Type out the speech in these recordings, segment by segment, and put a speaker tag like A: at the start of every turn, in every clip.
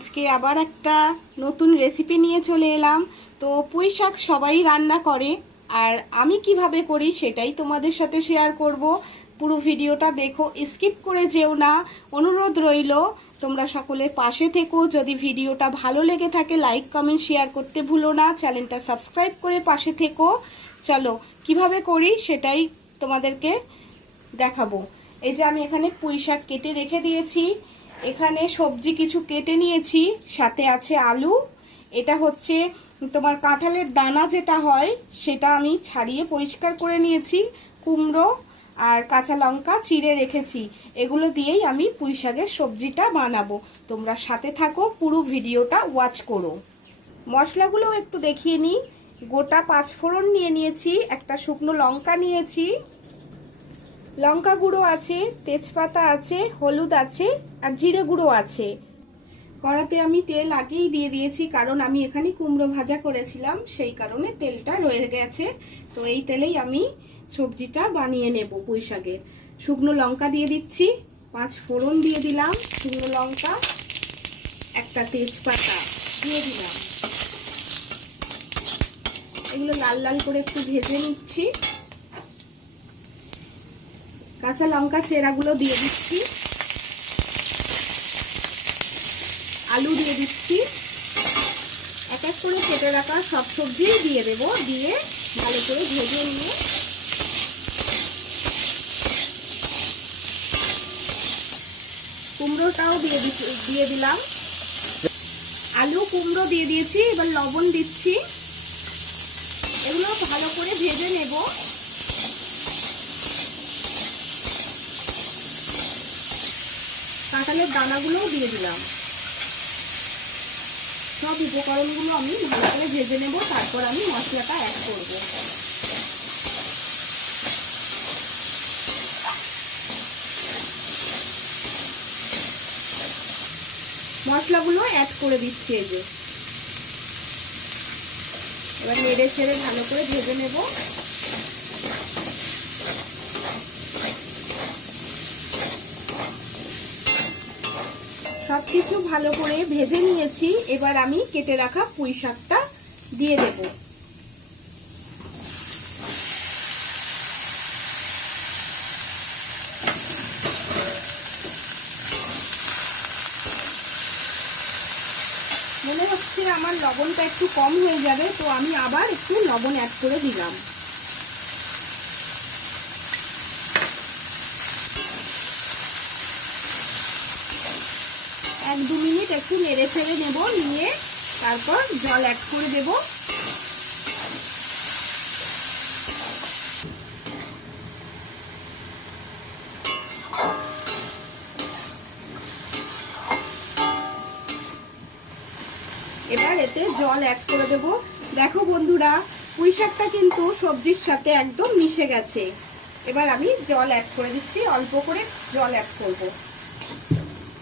A: আজকে আবার একটা নতুন রেসিপি নিয়ে চলে এলাম। তো পুঁই শাক সবাই রান্না করে, আর আমি কীভাবে করি সেটাই তোমাদের সাথে শেয়ার করব। পুরো ভিডিওটা দেখো স্কিপ করে যেও না। অনুরোধ রইল, তোমরা সকলে পাশে থেকো। যদি ভিডিওটা ভালো লেগে থাকে লাইক কমেন্ট শেয়ার করতে ভুলো না। চ্যানেলটা সাবস্ক্রাইব করে পাশে থেকো। চলো, কীভাবে করি সেটাই তোমাদেরকে দেখাবো। এই যে আমি এখানে পুঁই শাক কেটে রেখে দিয়েছি। এখানে সবজি কিছু কেটে নিয়েছি, সাথে আছে আলু। এটা হচ্ছে তোমার কাঁঠালের দানা যেটা হয়, সেটা আমি ছাড়িয়ে পরিষ্কার করে নিয়েছি, কুমড়ো আর কাঁচা লঙ্কা চিড়ে রেখেছি। এগুলো দিয়েই আমি পুঁই শাকের সবজিটা বানাবো। তোমরা সাথে থাকো, পুরো ভিডিওটা ওয়াচ করো। মশলাগুলোও একটু দেখিয়ে নিই। গোটা পাঁচ ফোড়ন নিয়ে নিয়েছি, একটা শুকনো লঙ্কা নিয়েছি। লঙ্কা গুঁড়ো আছে, তেজপাতা আছে, হলুদ আছে, আর জিরে গুঁড়ো আছে। কড়াতে আমি তেল আগেই দিয়ে দিয়েছি, কারণ আমি এখানে কুমড়ো ভাজা করেছিলাম, সেই কারণে তেলটা রয়ে গেছে। তো এই তেলেই আমি সবজিটা বানিয়ে নেব পুঁই শাকের। শুকনো লঙ্কা দিয়ে দিচ্ছি, পাঁচ ফোড়ন দিয়ে দিলাম, শুকনো লঙ্কা, একটা তেজপাতা দিয়ে দিলাম। এগুলো লাল লাল করে একটু ভেজে নিচ্ছি। কাঁচা লঙ্কা চেরাগুলো দিয়ে দিচ্ছি। আলু দিয়ে দিচ্ছি। এক এক করে কেটে রাখা সব সবজিই দিয়ে দেবো, দিয়ে ভালো করে ভেজে নিয়ে। কুমড়োটাও দিয়ে দিয়ে দিলাম। আলু, কুমড়ো দিয়ে দিয়েছি, এবার লবণ দিচ্ছি। এগুলো ভালো করে ভেজে নেব। কাঁঠালের দানাগুলোও দিয়ে দিলাম। সব উপকরণগুলো আমি ভালো করে ভেজে নেব, তারপর আমি মশলাটা অ্যাড করব। মশলাগুলো অ্যাড করে দিচ্ছি এই যে। এবার নেড়ে ছেড়ে ভালো করে ভেজে নেব। কিছু ভালো করে ভেজে নিয়েছি। এবার আমি কেটে রাখা পুঁই শাকটা দিয়ে দেব। মনে হচ্ছে আমার লবণটা একটু কম হয়ে যাবে, তো আমি আবার একটু লবণ অ্যাড করে দিলাম। এক দু মিনিট একটু নেড়ে ফেলে নেব, নিয়ে তারপর জল অ্যাড করে দেব। এবার এতে জল অ্যাড করে দেব। দেখো বন্ধুরা, পুঁই শাকটা কিন্তু সবজির সাথে একদম মিশে গেছে। এবার আমি জল অ্যাড করে দিচ্ছি, অল্প করে জল অ্যাড করব।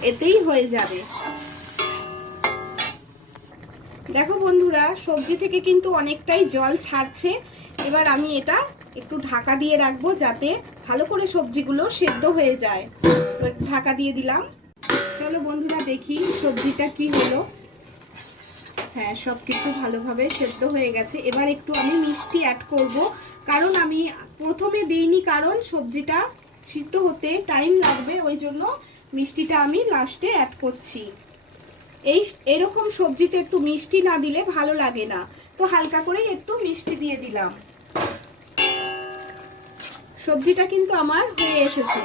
A: এতেই হয়ে যাবে। দেখো বন্ধুরা, সবজি থেকে কিন্তু অনেকটাই জল ছাড়ছে। এবার আমি এটা একটু ঢাকা দিয়ে রাখব যাতে ভালো করে সবজিগুলো সেদ্ধ হয়ে যায়। তো ঢাকা দিয়ে দিলাম। চলো বন্ধুরা, দেখি সবজিটা কি হলো। হ্যাঁ সব কিছু ভালোভাবে সেদ্ধ হয়ে গেছে। এবার একটু আমি মিষ্টি অ্যাড করব। কারণ আমি প্রথমে দিইনি, কারণ সবজিটা সিদ্ধ হতে টাইম লাগবে। ওই জন্য মিষ্টিটা আমি লাস্টে অ্যাড করছি। এই, এরকম সবজিতে একটু মিষ্টি না দিলে ভালো লাগে না। তো হালকা করেই একটু মিষ্টি দিয়ে দিলাম। সবজিটা কিন্তু আমার হয়ে এসেছে।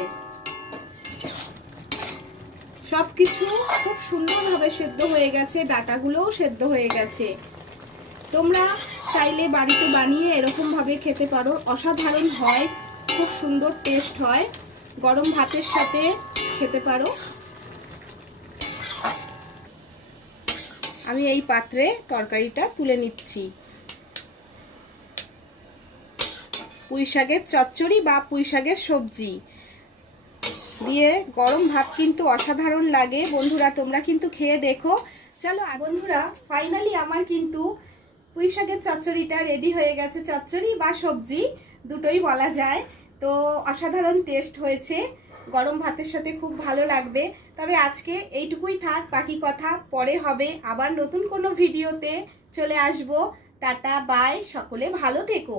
A: সব কিছু খুব সুন্দরভাবে সেদ্ধ হয়ে গেছে, ডাটাগুলোও সেদ্ধ হয়ে গেছে। তোমরা চাইলে বাড়িতে বানিয়ে এরকমভাবে খেতে পারো। অসাধারণ হয়, খুব সুন্দর টেস্ট হয়। গরম ভাতের সাথে খেতে পারো। আমি এই পাত্রে তরকারিটা তুলে নিচ্ছি। পুঁই শাকের চচ্চড়ি বা পুঁই শাকের সবজি। দিয়ে গরম ভাত কিন্তু অসাধারণ লাগে। বন্ধুরা, তোমরা কিন্তু খেয়ে দেখো। চলো, আর বন্ধুরা ফাইনালি আমার কিন্তু পুঁই শাকের চচ্চড়িটা রেডি হয়ে গেছে। চচ্চড়ি বা সবজি দুটোই বলা যায়। তো অসাধারণ টেস্ট হয়েছে। গরম ভাতের সাথে খুব ভালো লাগবে। তবে আজকে এইটুকুই থাক, বাকি কথা পরে হবে। আবার নতুন কোনো ভিডিওতে চলে আসব। টাটা, বাই, সকলে ভালো থেকো।